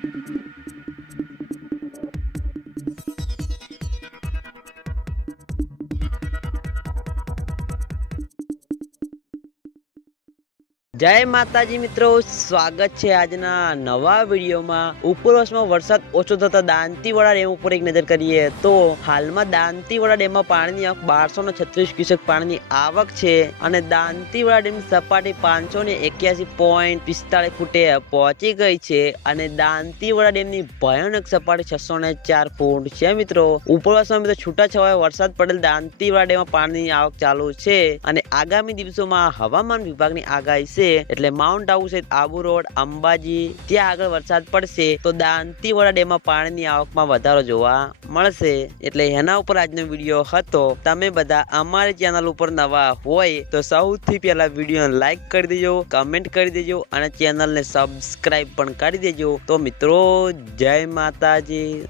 Thank you. જય માતાજી મિત્રો, સ્વાગત છે આજના નવા વિડીયોમાં. ઉપરવાસમાં વરસાદ ઓછો થતા દાંતીવાડા ડેમ ઉપર એક નજર કરીએ તો હાલમાં દાંતીવાડા ડેમમાં પાણીની આવક બારસો ને છત્રીસ ક્યુસેક પાણીની આવક છે અને દાંતીવાડા ડેમની સપાટી પાંચસો ને એક્યાસી પોઈન્ટ પિસ્તાળીસ ફૂટે પહોંચી ગઈ છે અને દાંતીવાડા ડેમની ભયાનક સપાટી છસો ને ચાર ફૂટ છે મિત્રો. ઉપરવાસમાં મિત્રો છૂટાછવાયા વરસાદ પડેલ દાંતીવાડા ડેમમાં પાણીની આવક ચાલુ છે અને આગામી દિવસોમાં હવામાન વિભાગની આગાહી છે, એટલે માઉન્ટ આબુ સહિત આબુ રોડ અંબાજી, ત્યાં આગળ વરસાદ પડશે, તો દાંતીવાડા ડેમમાં પાણીની આવકમાં વધારો જોવા મળશે. એટલે એના ઉપર આજનો વીડિયો હતો. તમે બધા અમારી ચેનલ ઉપર નવા હોય, તો સૌથી પહેલા વીડિયો લાઈક કરી દેજો કમેન્ટ કરી દેજો, અને ચેનલને સબસ્ક્રાઈબ પણ કરી દેજો. તો મિત્રો, જય માતાજી.